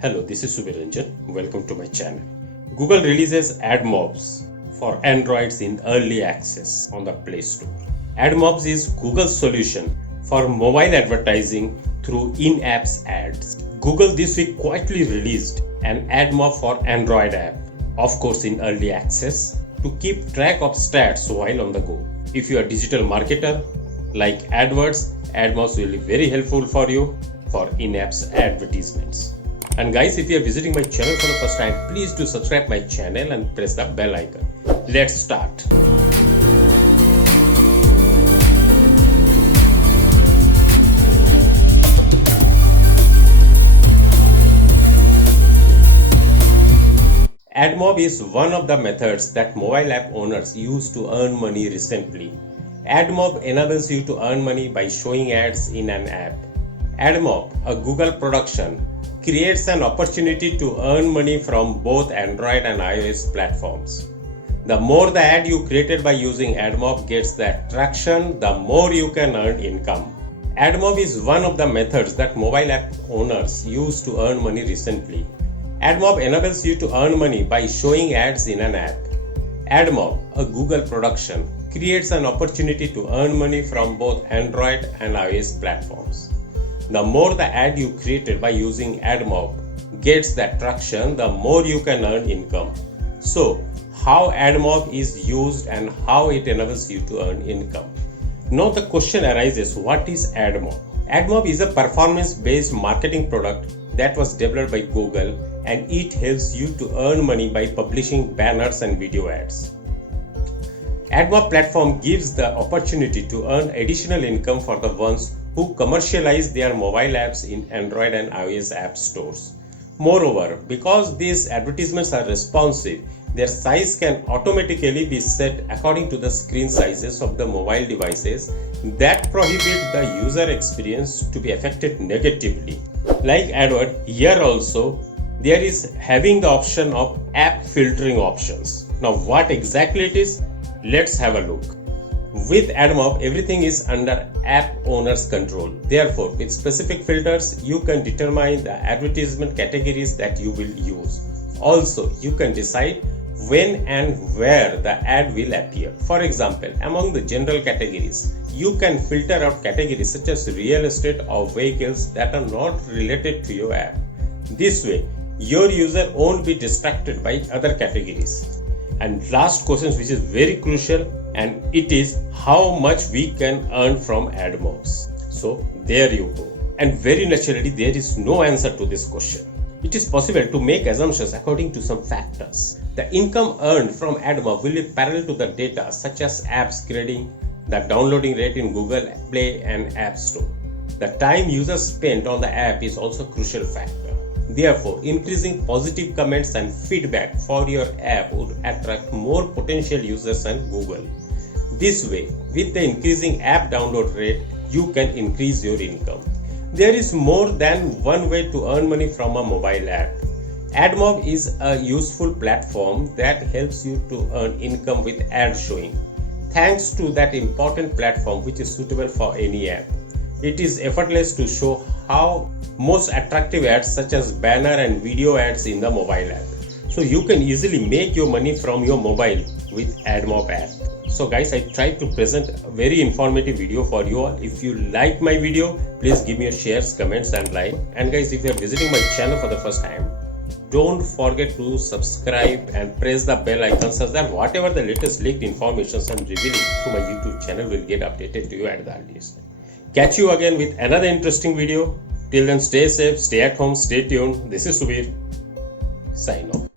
Hello, this is Subir. Welcome to my channel. Google releases AdMobs for Androids in early access on the Play Store. AdMobs is Google's solution for mobile advertising through in-app ads. Google this week quietly released an AdMob for Android app, of course in early access, to keep track of stats while on the go. If you are a digital marketer like AdWords, AdMobs will be very helpful for you for in-app advertisements. And guys, if you are visiting my channel for the first time, please do subscribe my channel and press the bell icon. Let's start. AdMob is one of the methods that mobile app owners use to earn money recently. AdMob enables you to earn money by showing ads in an app. AdMob, a Google production, creates an opportunity to earn money from both Android and iOS platforms. The more the ad you created by using AdMob gets the traction, the more you can earn income. AdMob is one of the methods that mobile app owners use to earn money recently. AdMob enables you to earn money by showing ads in an app. AdMob, a Google production, creates an opportunity to earn money from both Android and iOS platforms. The more the ad you created by using AdMob gets that traction, the more you can earn income. So, how AdMob is used and how it enables you to earn income. Now the question arises, what is AdMob? AdMob is a performance-based marketing product that was developed by Google, and it helps you to earn money by publishing banners and video ads. AdMob platform gives the opportunity to earn additional income for the ones who commercialize their mobile apps in Android and iOS app stores. Moreover, because these advertisements are responsive, their size can automatically be set according to the screen sizes of the mobile devices that prohibit the user experience to be affected negatively. Like AdWords, here also there is having the option of app filtering options. Now what exactly it is? Let's have a look. With AdMob, everything is under app owner's control. Therefore, with specific filters, you can determine the advertisement categories that you will use. Also, you can decide when and where the ad will appear. For example, among the general categories, you can filter out categories such as real estate or vehicles that are not related to your app. This way, your user won't be distracted by other categories. And last question, which is very crucial, and it is how much we can earn from AdMobs. So there you go. And very naturally, there is no answer to this question. It is possible to make assumptions according to some factors. The income earned from AdMob will be parallel to the data such as apps grading, the downloading rate in Google Play and App Store. The time users spent on the app is also a crucial factor. Therefore, increasing positive comments and feedback for your app would attract more potential users on Google. This way, with the increasing app download rate, you can increase your income. There is more than one way to earn money from a mobile app. AdMob is a useful platform that helps you to earn income with ad showing. Thanks to that important platform which is suitable for any app. It is effortless to show how most attractive ads such as banner and video ads in the mobile app. So you can easily make your money from your mobile with AdMob app. So guys, I tried to present a very informative video for you all. If you like my video, please give me your shares, comments and like. And guys, if you are visiting my channel for the first time, don't forget to subscribe and press the bell icon such that whatever the latest leaked information I'm revealing through my YouTube channel will get updated to you at the earliest. Catch you again with another interesting video. Till then, stay safe, stay at home, stay tuned. This is Subir. Sign off.